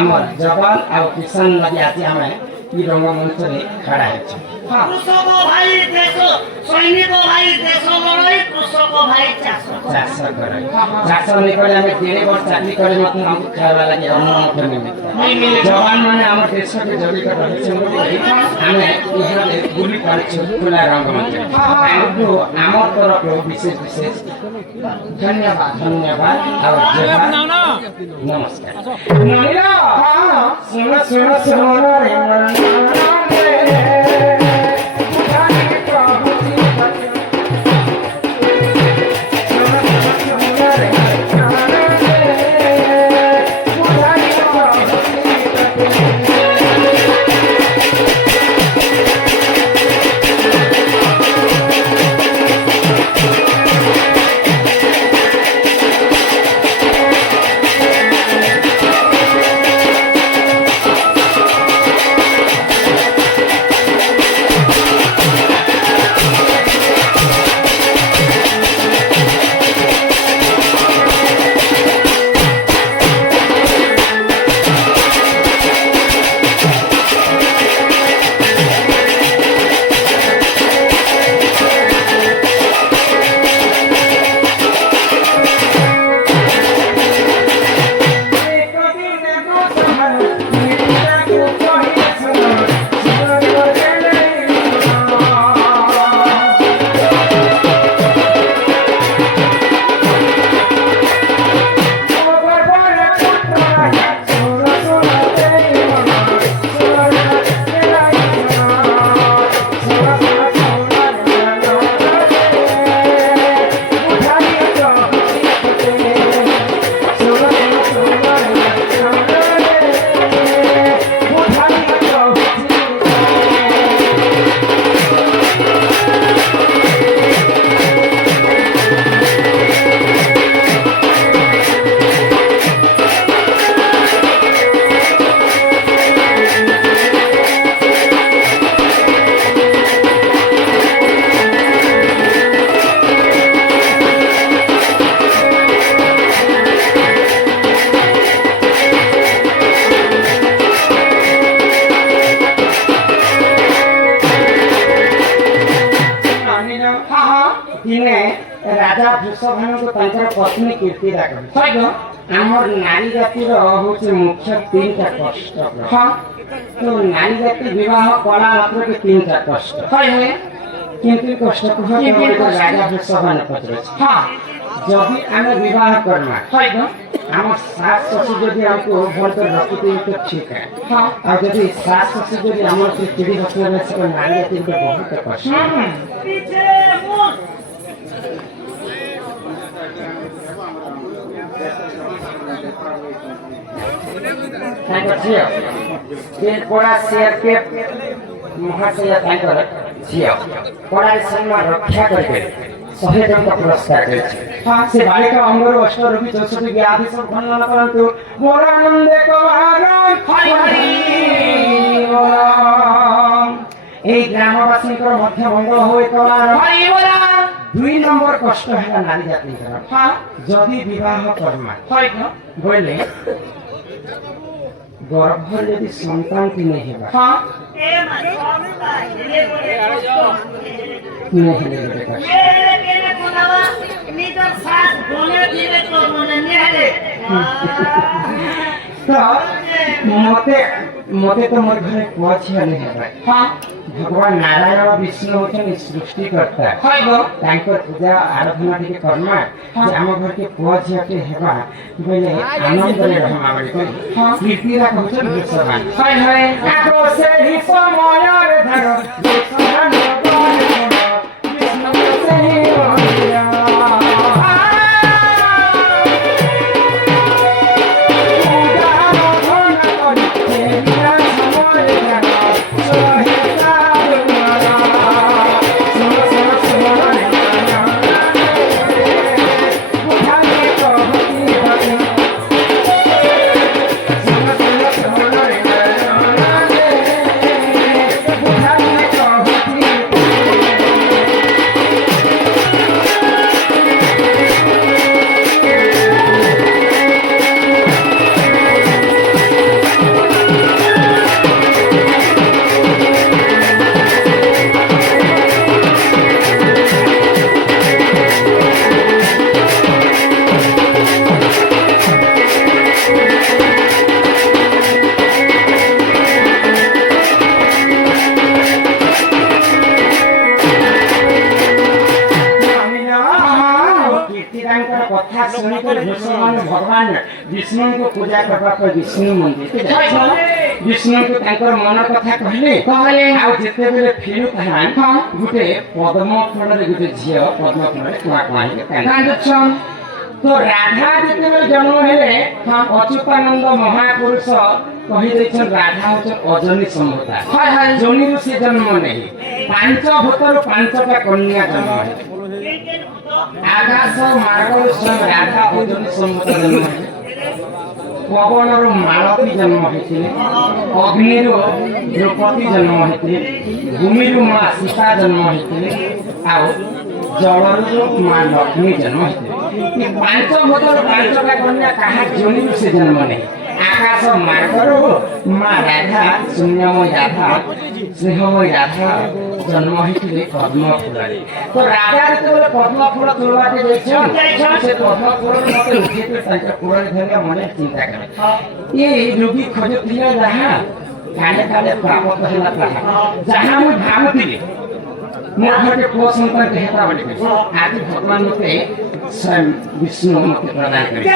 আমার জবান আর কিষান লাগি আজ আমি এই রঙ্গমঞ্চরে খাড়া হয়েছি। কৃষক ভাই দেশ সৈনিক ভাই দেশ লড়াই কৃষক ভাই চাষ চাষ করে চাষ নিকলে আমি 3 বছর চাকরি করে মতো আমাকে খাওয়া লাগে অন্য মতো মিলে জবান মানে আমার দেশকে জড়িত রয়েছে আমি এখানে গুলি পাচ্ছি খোলা রঙ্গমঞ্চে কিন্তু আমার তরফ বিশেষ বিশেষ ধন্যবাদ ধন্যবাদ আর নমস্কার। শুনো শুনো শুনো রে দিনে রাজা বৃষভানুଙ୍କୁ ତାଙ୍କର ପତ୍ନୀ କୀର୍ତ୍ତି ଡାକନ୍ତି। ଆମର ନାରୀ ଜାତିର ହଉଛି ମୁଖ୍ୟ 3ଟା କଷ୍ଟ। ତ ନାରୀ ଜାତି ବିବାହ କଲା ମାତ୍ରକେ 3ଟା କଷ୍ଟ କିନ୍ତୁ କଷ୍ଟକୁ ରାଜା ବୃଷଭାନୁ ପଚାରୁଛି ଯଦି ଆମେ ବିବାହ କରମା আমার শাশ শ্বশুর যদি আমাকে ভর করে রক্ষিতে তো ঠিক আর যদি শাশ শ্বশুর যদি আমার চিড়ি রক্ষিতে রয়েছে নারী জাতির বহুত কষ্ট। পড়া সিআরপিএফ মহাশয় তাঙ্কর ঝিও পড়ার সম্মান রক্ষা করে 100 ଟଙ୍କା ପୁରସ୍କାର କରିଛି। ସେ ବାଳିକା ଅଙ୍ଗରୁ ଅଷ୍ଟରୂପୀ 64 ବ୍ୟାଧି ସବୁ ଖଣ୍ଡନ କରନ୍ତୁ। ମୋର ଆନନ୍ଦେ এই ଗ୍ରାମବାସୀଙ୍କର ମଧ୍ୟ ମଙ୍ଗଳ ହୁଏ କଳାର। 2 নম্বর কষ্ট ହେଲା ନାରୀ ଜାତିଙ୍କର ଯଦି ବିବାହ କର୍ମା ବୋଇଲେ গর্ভর যদি সন্তান কিনে হেবা মতে মতে তো মোর ঘরে পুয়া ঝিয়া নেই হেবা ভগবান নারায়ণ বিষ্ণু হচ্ছেন সৃষ্টিকর্তা তাঙ্কর পূজা আরাধনা টিকে কর্মা যে আম ঘরকে পুয়া ঝিয়াকে হেবা বলে আনন্দরে রহমা বলি কীর্তিরা কହୁଛন বৃষভান সেই সময়ের ধর বৃষভান କଥା ଶୁଣିକରି ଭୀଷ୍ମମାନେ ଭଗବାନ ବିଷ୍ଣୁଙ୍କୁ ପୂଜା କରିବା ପାଇଁ ବିଷ୍ଣୁ ମନ୍ଦିର ବିଷ୍ଣୁଙ୍କୁ ତାଙ୍କର ମନ କଥା କହିଲେ ଆଉ ଯେତେବେଳେ ଫେରୁଥାନ୍ ଗୋଟେ ପଦ୍ମ ଫଳରେ ଗୋଟେ ଝିଅ ପଦ୍ମ ଫଳରେ କୁଆ କୁଆ କାନ୍ଦୁଛନ୍ ତ ରାଧା ଯେତେବେଳେ ଜନ୍ମ ହେଲେ ଅଚ୍ୟୁତାନନ୍ଦ ମହାପୁରୁଷ କହିଦେଇଛନ୍ ରାଧା ହଉଛନ୍ ଅଜନୀ ସମ୍ଭୂତା ଜନିରୁ ସେ ଜନ୍ମ ନେଇ ପାଞ୍ଚ ଭୂତରୁ ପାଞ୍ଚଟା କନ୍ୟା ଜନ୍ମ ହେଲେ ଆକାଶ ମାର୍ଗରୁ ସ୍ୱୟଂ ରାଧା ଅଜନୀ ସମ୍ଭୂତା ଜନ୍ମ ହେଲେ ପବନରୁ ମାଳତୀ ଜନ୍ମ ହେଇଥିଲେ ଅଗ୍ନିରୁ ଦ୍ରୌପଦୀ ଜନ୍ମ ହେଇଥିଲେ ଭୂମିରୁ ମା ସୀତା ଜନ୍ମ ହେଇଥିଲେ ଆଉ ଜଳରୁ ମା ଲକ୍ଷ୍ମୀ ଜନ୍ମ ହେଇଥିଲେ ଏ ପାଞ୍ଚ ଭୂତରୁ ପାଞ୍ଚଟା କନ୍ୟା କାହା ଜନିରୁ ସେ ଜନ୍ମ ନେଇ ଆକାଶ ମାର୍ଗରୁ ମା ରାଧା ଶୂନ୍ୟମୟ ରାଧା ସ୍ନେହମୟ ରାଧା ଜନ୍ମ ହେଇଥିଲେ ପଦ୍ମ ଫୁଲରେ ତ ରାଧା ଯେତେବେଳେ ପଦ୍ମ ଫୁଲ ତୋଳିବାକୁ ଯାଇଛନ୍ ସେ ପଦ୍ମ ଫୁଲରୁ ମତେ ଉଠେଇକି ତାଙ୍କ ଫୁଲରେ ଧରିବା ମନେ ଚିନ୍ତା କରେ ଏ ରୋଗୀ ଖୋଜୁଥିଲେ ଯାହା କାଲେ କାଲେ ପ୍ରାପ୍ତ ହେଲା ତାହା ଯାହା ମୁଁ ଭାବୁଥିଲି ମୋ ଘରେ ପୁଅ ସନ୍ତାନ ହେତା ବୋଲି ଆଜି ଭଗବାନ ମତେ ସ୍ୱୟଂ ବିଷ୍ଣୁ ମତେ ପ୍ରଦାନ କରିବେ।